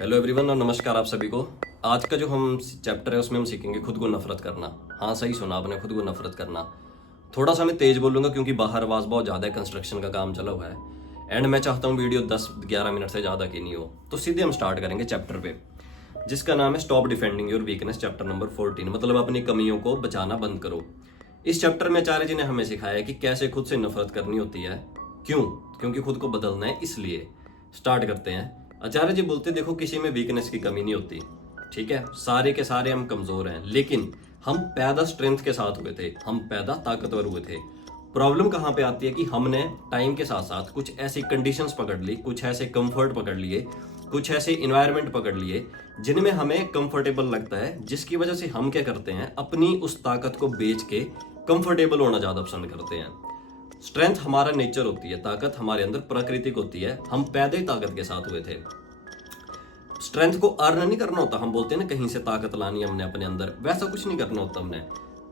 Hello everyone और नमस्कार आप सभी को। आज का जो हम चैप्टर है उसमें हम सीखेंगे खुद को नफरत करना। हाँ सही सुना आपने, खुद को नफरत करना। थोड़ा सा मैं तेज बोलूंगा क्योंकि बाहर आवाज़ बहुत ज़्यादा है, कंस्ट्रक्शन का काम चला हुआ है एंड मैं चाहता हूँ वीडियो 10-11 मिनट से ज़्यादा की नहीं हो। तो सीधे हम स्टार्ट करेंगे चैप्टर पे, जिसका नाम है stop defending your weakness, chapter number 14, मतलब अपनी कमियों को बचाना बंद करो। इस चैप्टर में आचार्य जी ने हमें सिखाया है कि कैसे खुद से नफरत करनी होती है। क्यों? क्योंकि खुद को बदलना है, इसलिए। स्टार्ट करते हैं। आचार्य जी बोलते देखो किसी में वीकनेस की कमी नहीं होती, ठीक है, सारे के सारे हम कमजोर हैं, लेकिन हम पैदा स्ट्रेंथ के साथ हुए थे, हम पैदा ताकतवर हुए थे। प्रॉब्लम कहाँ पे आती है कि हमने टाइम के साथ साथ कुछ ऐसी कंडीशंस पकड़ ली, कुछ ऐसे कंफर्ट पकड़ लिए, कुछ ऐसे इन्वायरमेंट पकड़ लिए जिनमें हमें कंफर्टेबल लगता है, जिसकी वजह से हम क्या करते हैं, अपनी उस ताकत को बेच के कंफर्टेबल होना ज्यादा पसंद करते हैं। स्ट्रेंथ हमारा नेचर होती है, ताकत हमारे अंदर प्राकृतिक होती है, हम पैदा ही ताकत के साथ हुए थे। स्ट्रेंथ को अर्न नहीं करना होता, हम बोलते हैं ना कहीं से ताकत लानी हमने अपने अंदर, वैसा कुछ नहीं करना होता हमने।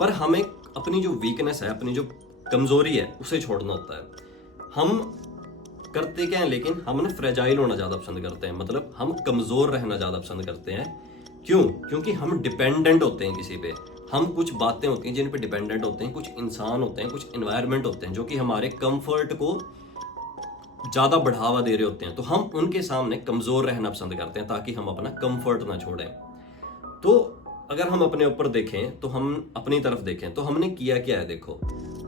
पर हमें अपनी जो वीकनेस है, अपनी जो कमजोरी है, उसे छोड़ना होता है। हम करते क्या है, लेकिन हम ना फ्रेजाइल होना ज्यादा पसंद करते हैं, मतलब हम कमजोर रहना ज्यादा पसंद करते हैं। क्यों? क्योंकि हम डिपेंडेंट होते हैं किसी पे। हम कुछ बातें होती हैं जिन पे डिपेंडेंट होते हैं, कुछ इंसान होते हैं, कुछ एनवायरनमेंट होते हैं जो कि हमारे कंफर्ट को ज्यादा बढ़ावा दे रहे होते हैं, तो हम उनके सामने कमजोर रहना पसंद करते हैं ताकि हम अपना कंफर्ट ना छोड़ें। तो अगर हम अपने ऊपर देखें, तो हम अपनी तरफ देखें, तो हमने किया क्या है। देखो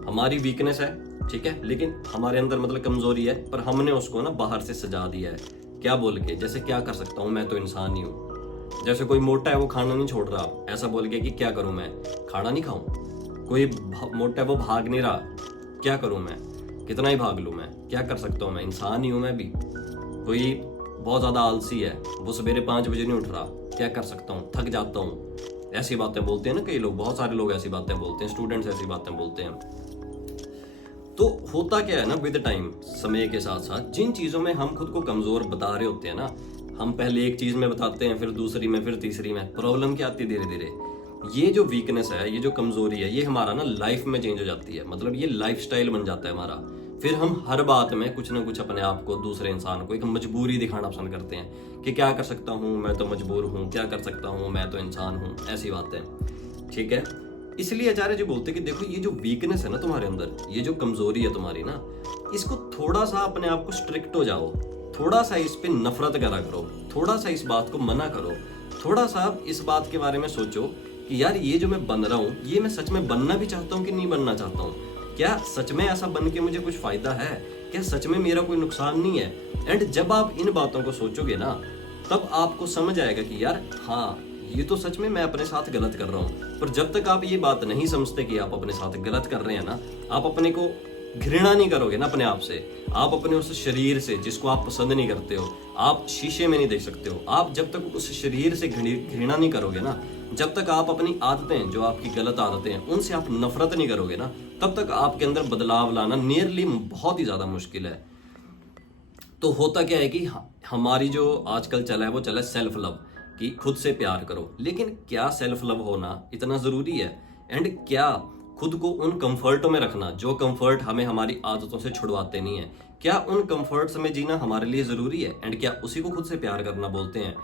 हमारी वीकनेस है, ठीक है, लेकिन हमारे अंदर मतलब कमजोरी है, पर हमने उसको ना बाहर से सजा दिया है। क्या बोल के? जैसे क्या कर सकता हूँ, मैं तो इंसान ही हूँ। जैसे कोई मोटा है वो खाना नहीं छोड़ रहा, ऐसा बोल के कि क्या करूं मैं, खाना नहीं खाऊं। कोई मोटा है वो भाग नहीं रहा, क्या करूं मैं, कितना ही भाग लूं मैं, क्या कर सकता हूं, मैं इंसान ही हूं मैं भी। कोई बहुत ज्यादा आलसी है, वो सवेरे 5 बजे नहीं उठ रहा, क्या कर सकता हूँ, थक जाता हूँ। ऐसी बातें बोलते हैं ना कई लोग, बहुत सारे लोग ऐसी बातें बोलते हैं, स्टूडेंट्स ऐसी बातें बोलते हैं। तो होता क्या है ना, विद टाइम, समय के साथ साथ जिन चीजों में हम खुद को कमजोर बता रहे होते हैं ना, हम पहले एक चीज में बताते हैं, फिर दूसरी में, फिर तीसरी में, प्रॉब्लम क्या आती है धीरे धीरे, ये जो वीकनेस है, ये जो कमजोरी है, ये हमारा ना लाइफ में चेंज हो जाती है, मतलब ये लाइफ स्टाइल बन जाता है हमारा। फिर हम हर बात में कुछ ना कुछ अपने आप को, दूसरे इंसान को एक मजबूरी दिखाना पसंद करते हैं कि क्या कर सकता हूँ, मैं तो मजबूर हूँ, क्या कर सकता हूँ, मैं तो इंसान हूँ, ऐसी बातें, ठीक है। इसलिए आचार्य जी बोलते कि देखो ये जो वीकनेस है ना तुम्हारे अंदर, ये जो कमजोरी है तुम्हारी ना, इसको थोड़ा सा अपने आप को स्ट्रिक्ट हो जाओ, थोड़ा सा इस पे नफरत करा करो, थोड़ा सा इस बात को मना करो, थोड़ा सा इस बात के बारे में सोचो कि यार ये जो मैं बन रहा हूँ, ये मैं सच में बनना भी चाहता हूँ कि नहीं बनना चाहता हूँ। क्या सच में ऐसा बन के मुझे कुछ फायदा है? क्या सच में मेरा कोई नुकसान नहीं है? एंड जब आप इन बातों को सोचोगे ना, तब आपको समझ आएगा कि यार हाँ, ये तो सच में मैं अपने साथ गलत कर रहा हूँ। पर जब तक आप ये बात नहीं समझते कि आप अपने साथ गलत कर रहे हैं ना, आप अपने को घृणा नहीं करोगे ना अपने आप से, आप अपने उस शरीर से जिसको आप पसंद नहीं करते हो, आप शीशे में नहीं देख सकते हो, आप जब तक उस शरीर से घृणा नहीं करोगे ना, जब तक आप अपनी आदतें, जो आपकी गलत आदतें हैं, उनसे आप नफरत नहीं करोगे ना, तब तक आपके अंदर बदलाव लाना नियरली बहुत ही ज्यादा मुश्किल है। तो होता क्या है कि हमारी जो आजकल चला है वो चला है सेल्फ लव, कि खुद से प्यार करो। लेकिन क्या सेल्फ लव होना इतना जरूरी है? एंड क्या खुद को उन कंफर्टों में रखना जो कंफर्ट हमें हमारी आदतों से छुड़वाते नहीं है, क्या उन कंफर्ट्स में जीना हमारे लिए जरूरी है? एंड क्या उसी को खुद से प्यार करना बोलते हैं?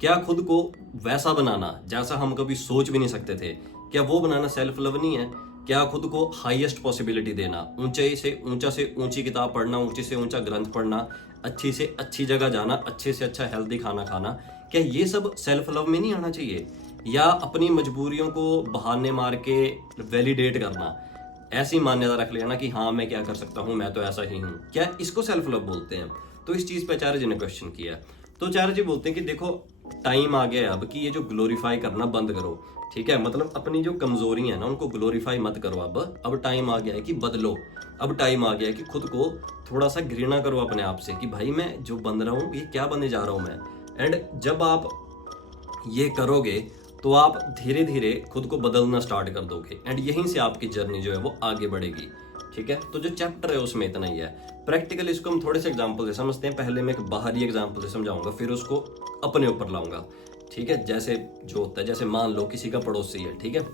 क्या खुद को वैसा बनाना जैसा हम कभी सोच भी नहीं सकते थे, क्या वो बनाना सेल्फ लव नहीं है? क्या खुद को हाईएस्ट पॉसिबिलिटी देना, ऊंचे से ऊंची किताब पढ़ना, ऊंचे से ऊंचा ग्रंथ पढ़ना, अच्छी से अच्छी जगह जाना, अच्छे से अच्छा हेल्दी खाना खाना, क्या ये सब सेल्फ लव में नहीं आना चाहिए? या अपनी मजबूरियों को बहाने मार के वैलिडेट करना, ऐसी मान्यता रख लेना कि हाँ मैं क्या कर सकता हूँ, मैं तो ऐसा ही हूँ, क्या इसको सेल्फ लव बोलते हैं? तो इस चीज पे आचार्य जी ने क्वेश्चन किया। तो आचार्य जी बोलते हैं कि देखो टाइम आ गया है अब कि ये जो ग्लोरीफाई करना बंद करो, ठीक है, मतलब अपनी जो कमजोरी है ना उनको ग्लोरीफाई मत करो। अब टाइम आ गया है कि बदलो। अब टाइम आ गया है कि खुद को थोड़ा सा घृणा करो अपने आप से कि भाई मैं जो बन रहा हूँ ये क्या बनने जा रहा हूँ मैं। एंड जब आप ये करोगे तो आप धीरे धीरे खुद को बदलना स्टार्ट कर दोगे, एंड यहीं से आपकी जर्नी जो है वो आगे बढ़ेगी, ठीक है। तो जो चैप्टर है उसमें इतना ही है। प्रैक्टिकल इसको हम थोड़े से एग्जांपल से समझते हैं। पहले मैं एक बाहरी एग्जांपल से समझाऊंगा, फिर उसको अपने ऊपर लाऊंगा, ठीक है। जैसे जो होता है, जैसे मान लो किसी का पड़ोसी है, ठीक है,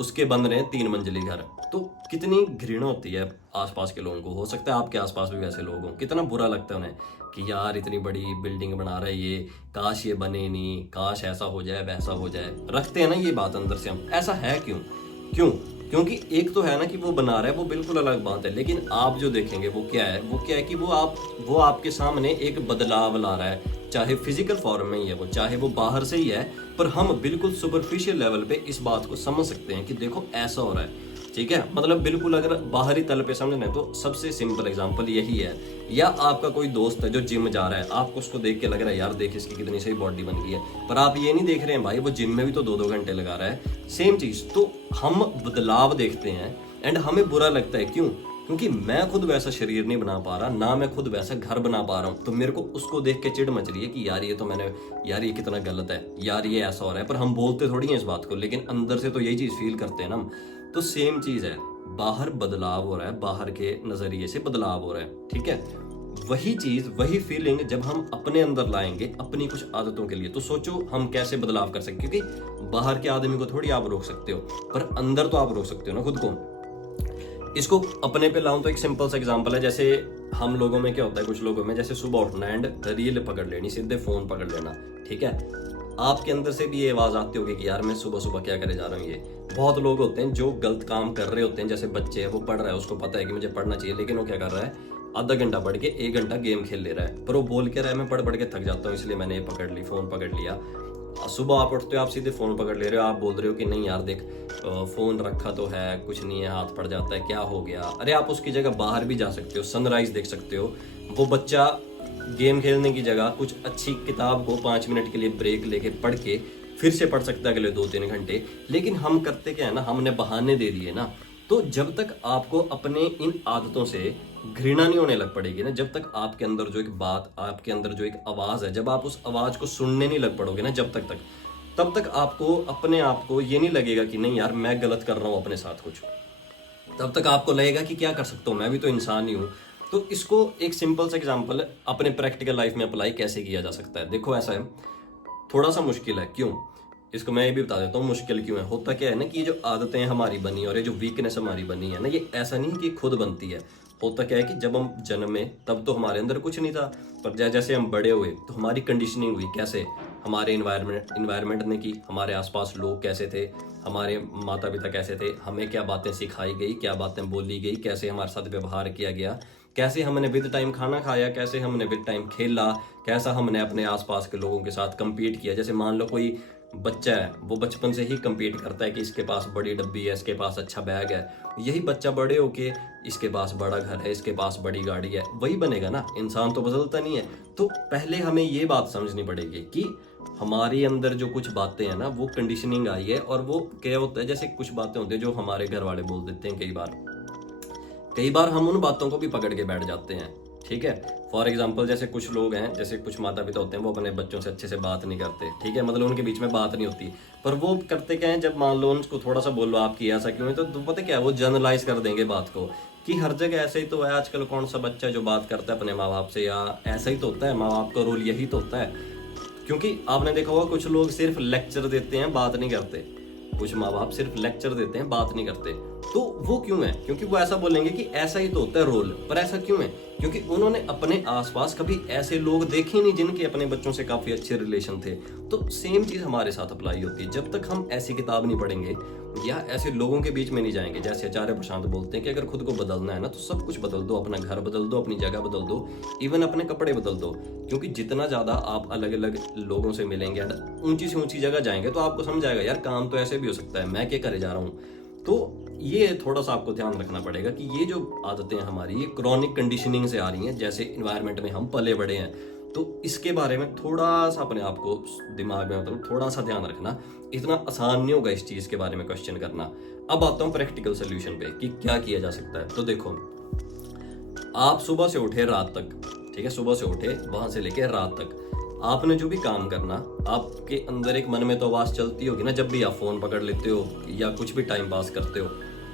उसके बन रहे हैं 3 मंजिली घर। तो कितनी घृणा होती है आसपास के लोगों को। हो सकता है आपके आसपास भी वैसे लोग हों, कितना बुरा लगता है उन्हें कि यार इतनी बड़ी बिल्डिंग बना रहा है ये, काश ये बने नहीं, काश ऐसा हो जाए वैसा हो जाए। रखते हैं ना ये बात अंदर से हम। ऐसा है क्यों? क्यों? क्योंकि एक तो है ना कि वो बना रहा है, वो बिल्कुल अलग बात है, लेकिन आप जो देखेंगे वो क्या है कि वो आपके सामने एक बदलाव ला रहा है, चाहे फिजिकल फॉर्म में ही है वो, चाहे वो बाहर से ही है, पर हम बिल्कुल सुपरफिशियल लेवल पे इस बात को समझ सकते हैं कि देखो ऐसा हो रहा है। ठीक है, मतलब बिल्कुल अगर बाहरी तल पे समझना है तो सबसे सिंपल एग्जांपल यही है। या आपका कोई दोस्त है जो जिम जा रहा है, आपको उसको देख के लग रहा है यार देख इसकी कितनी सही बॉडी बन गई है, पर आप ये नहीं देख रहे हैं भाई वो जिम में भी तो 2-2 घंटे लगा रहा है। सेम चीज, तो हम बदलाव देखते हैं एंड हमें बुरा लगता है। क्यों? क्योंकि मैं खुद वैसा शरीर नहीं बना पा रहा, ना मैं खुद वैसा घर बना पा रहा हूँ, तो मेरे को उसको देख के चिढ़ मच रही है कि यार ये कितना गलत है, यार ये ऐसा हो रहा है। पर हम बोलते थोड़ी हैं इस बात को, लेकिन अंदर से तो यही चीज फील करते हैं ना हम। तो सेम चीज है, बाहर बदलाव हो रहा है, बाहर के नजरिए से बदलाव हो रहा है। ठीक है, वही चीज, वही फीलिंग जब हम अपने अंदर लाएंगे अपनी कुछ आदतों के लिए, तो सोचो हम कैसे बदलाव कर सकते हैं। क्योंकि बाहर के आदमी को थोड़ी आप रोक सकते हो, पर अंदर तो आप रोक सकते हो ना खुद को। इसको अपने पे लाऊं तो एक सिंपल सा एग्जांपल है, जैसे हम लोगों में क्या होता है, कुछ लोगों में जैसे सुबह उठना एंड रील पकड़ लेनी, सीधे फोन पकड़ लेना। ठीक है, आपके अंदर से भी ये आवाज आती होगी कि यार मैं सुबह सुबह क्या करे जा रहा हूँ। ये बहुत लोग होते हैं जो गलत काम कर रहे होते हैं, जैसे बच्चे हैं, वो पढ़ रहा है, उसको पता है कि मुझे पढ़ना चाहिए, लेकिन वो क्या कर रहा है, आधा घंटा पढ़ के 1 घंटा गेम खेल ले रहा है। पर वो बोल के रहा है मैं पढ़ पढ़ के थक जाता हूँ इसलिए मैंने ये पकड़ ली, फोन पकड़ लिया। सुबह आप उठते हो, आप सीधे फोन पकड़ ले रहे हो, आप बोल रहे हो कि नहीं यार देख फोन रखा तो है, कुछ नहीं है, हाथ पड़ जाता है, क्या हो गया। अरे आप उसकी जगह बाहर भी जा सकते हो, सनराइज देख सकते हो। वो बच्चा गेम खेलने की जगह कुछ अच्छी किताब को 5 मिनट के लिए ब्रेक लेके पढ़ के फिर से पढ़ सकता है अगले 2-3 घंटे। लेकिन हम करते क्या है ना, हमने बहाने दे दिए ना। तो जब तक आपको अपने इन आदतों से घृणा नहीं होने लग पड़ेगी ना, जब तक आपके अंदर जो एक बात, आपके अंदर जो एक आवाज है, जब आप उस आवाज को सुनने नहीं लग पड़ोगे ना, तब तक आपको अपने आप को ये नहीं लगेगा कि नहीं यार मैं गलत कर रहा हूं अपने साथ कुछ। तब तक आपको लगेगा कि क्या कर सकता हूं, मैं भी तो इंसान ही हूं। तो इसको एक सिंपल सा एग्जांपल अपने प्रैक्टिकल लाइफ में अप्लाई कैसे किया जा सकता है। देखो ऐसा है, थोड़ा सा मुश्किल है। क्यों? इसको मैं ये भी बता देता हूँ मुश्किल क्यों है। होता क्या है ना कि ये जो आदतें हमारी बनी और ये जो वीकनेस हमारी बनी है ना, ये ऐसा नहीं कि खुद बनती है। होता क्या है कि जब हम जन्मे तब तो हमारे अंदर कुछ नहीं था, पर जैसे हम बड़े हुए तो हमारी कंडीशनिंग हुई। कैसे? हमारे इन्वायरमेंट ने की, हमारे आसपास लोग कैसे थे, हमारे माता पिता कैसे थे, हमें क्या बातें सिखाई गई, क्या बातें बोली गई, कैसे हमारे साथ व्यवहार किया गया, कैसे हमने विद टाइम खाना खाया, कैसे हमने विद टाइम खेला, कैसा हमने अपने आसपास के लोगों के साथ compete किया। जैसे मान लो कोई बच्चा है, वो बचपन से ही compete करता है कि इसके पास बड़ी डब्बी है, इसके पास अच्छा बैग है। यही बच्चा बड़े होके इसके पास बड़ा घर है, इसके पास बड़ी गाड़ी है, वही बनेगा ना। इंसान तो बदलता नहीं है। तो पहले हमें ये बात समझनी पड़ेगी कि हमारे अंदर जो कुछ बातें हैं ना, वो कंडीशनिंग आई है। और वो क्या होता है, जैसे कुछ बातें होती है जो हमारे घर वाले बोल देते हैं, कई बार हम उन बातों को भी पकड़ के बैठ जाते हैं। ठीक है, फॉर एग्जाम्पल जैसे कुछ लोग हैं, जैसे कुछ माता पिता होते हैं, वो अपने बच्चों से अच्छे से बात नहीं करते। ठीक है, मतलब उनके बीच में बात नहीं होती, पर वो करते क्या है, जब मान लो उनको थोड़ा सा बोलो आपकी ऐसा क्यों है, तो पता क्या है, वो जनरलाइज कर देंगे बात को कि हर जगह ऐसे ही तो है। आजकल कौन सा बच्चा जो बात करता है अपने माँ बाप से, या ऐसा ही तो होता है, माँ बाप का रोल यही तो होता है। क्योंकि आपने देखा होगा कुछ लोग सिर्फ लेक्चर देते हैं, बात नहीं करते। कुछ माँ बाप सिर्फ लेक्चर देते हैं, बात नहीं करते। तो वो क्यों है? क्योंकि वो ऐसा बोलेंगे कि ऐसा ही तो होता है रोल। पर ऐसा क्यों है? क्योंकि उन्होंने अपने आसपास कभी ऐसे लोग देखे नहीं जिनके अपने बच्चों से काफी अच्छे रिलेशन थे। तो सेम चीज हमारे साथ अप्लाई होती है। जब तक हम ऐसी किताब नहीं पढ़ेंगे या ऐसे लोगों के बीच में नहीं जाएंगे, जैसे आचार्य प्रशांत बोलते हैं कि अगर खुद को बदलना है ना, तो सब कुछ बदल दो। अपना घर बदल दो, अपनी जगह बदल दो, इवन अपने कपड़े बदल दो। क्योंकि जितना ज्यादा आप अलग अलग लोगों से मिलेंगे, ऊंची से ऊंची जगह जाएंगे, तो आपको समझ आएगा यार काम तो ऐसे भी हो सकता है, मैं क्या करे जा रहा हूँ। तो ये थोड़ा सा आपको ध्यान रखना पड़ेगा कि ये जो आदतें हमारी, ये क्रॉनिक कंडीशनिंग से आ रही हैं, जैसे इन्वायरमेंट में हम पले बड़े हैं। तो इसके बारे में थोड़ा सा अपने आप को दिमाग में, मतलब थोड़ा सा ध्यान रखना। इतना आसान नहीं होगा इस चीज के बारे में क्वेश्चन करना। अब आता हूँ प्रैक्टिकल सोल्यूशन पे कि क्या किया जा सकता है। तो देखो, आप सुबह से उठे रात तक, ठीक है, सुबह से उठे वहां से लेके रात तक आपने जो भी काम करना, आपके अंदर एक मन में तो आवाज चलती होगी ना, जब भी आप फोन पकड़ लेते हो या कुछ भी टाइम पास करते हो,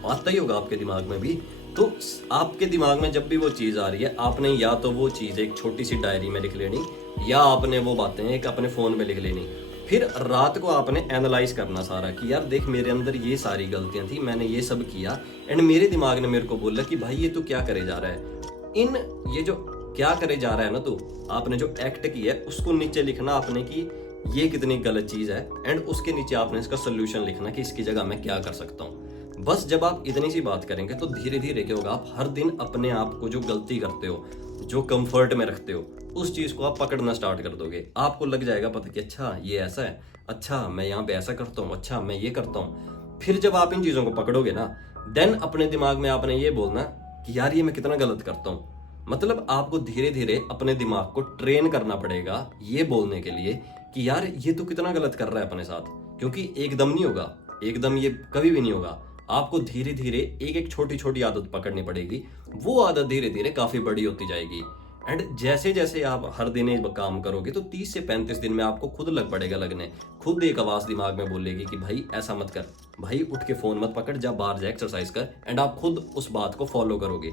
आता ही होगा आपके दिमाग में भी। तो आपके दिमाग में जब भी वो चीज आ रही है, आपने या तो वो चीज एक छोटी सी डायरी में लिख लेनी, या आपने वो बातें एक अपने फोन में लिख लेनी। फिर रात को आपने एनालाइज करना सारा कि यार देख मेरे अंदर ये सारी गलतियां थी, मैंने ये सब किया, एंड मेरे दिमाग ने मेरे को बोला कि भाई ये तू क्या करे जा रहा है। इन ये जो क्या करे जा रहा है ना, तू आपने जो एक्ट किया है उसको नीचे लिखना आपने कि ये कितनी गलत चीज है, एंड उसके नीचे आपने इसका सोल्यूशन लिखना कि इसकी जगह मैं क्या कर सकता हूँ। बस जब आप इतनी सी बात करेंगे तो धीरे धीरे क्या होगा, आप हर दिन अपने आप को जो गलती करते हो, जो कंफर्ट में रखते हो, उस चीज को आप पकड़ना स्टार्ट कर दोगे। आपको लग जाएगा पता कि अच्छा ये ऐसा है, अच्छा मैं यहाँ पे ऐसा करता हूँ, अच्छा मैं ये करता हूँ। फिर जब आप इन चीजों को पकड़ोगे ना, देन अपने दिमाग में आपने ये बोलना कि यार ये मैं कितना गलत करता हूँ। मतलब आपको धीरे धीरे अपने दिमाग को ट्रेन करना पड़ेगा ये बोलने के लिए कि यार ये तो कितना गलत कर रहा है अपने साथ, क्योंकि एकदम नहीं होगा, एकदम ये कभी भी नहीं होगा। आपको धीरे धीरे एक एक छोटी छोटी आदत पकड़नी पड़ेगी, वो आदत धीरे धीरे काफी बड़ी होती जाएगी। एंड जैसे जैसे आप हर दिन ये काम करोगे तो 30 से 35 दिन में आपको खुद लग पड़ेगा लगने, खुद एक आवाज दिमाग में बोलेगी कि भाई ऐसा मत कर, भाई उठ के फोन मत पकड़, जा बाहर जा एक्सरसाइज कर, एंड आप खुद उस बात को फॉलो करोगे,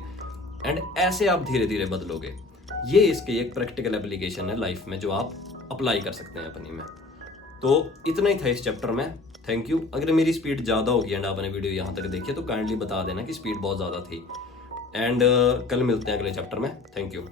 एंड ऐसे आप धीरे धीरे बदलोगे। ये इसके एक प्रैक्टिकल एप्लीकेशन है लाइफ में जो आप अप्लाई कर सकते हैं अपनी में। तो इतना ही था इस चैप्टर में। Thank you. अगर मेरी स्पीड ज़्यादा होगी एंड आपने वीडियो यहाँ तक देखी तो काइंडली बता देना कि स्पीड बहुत ज़्यादा थी। एंड कल मिलते हैं अगले चैप्टर में। Thank you.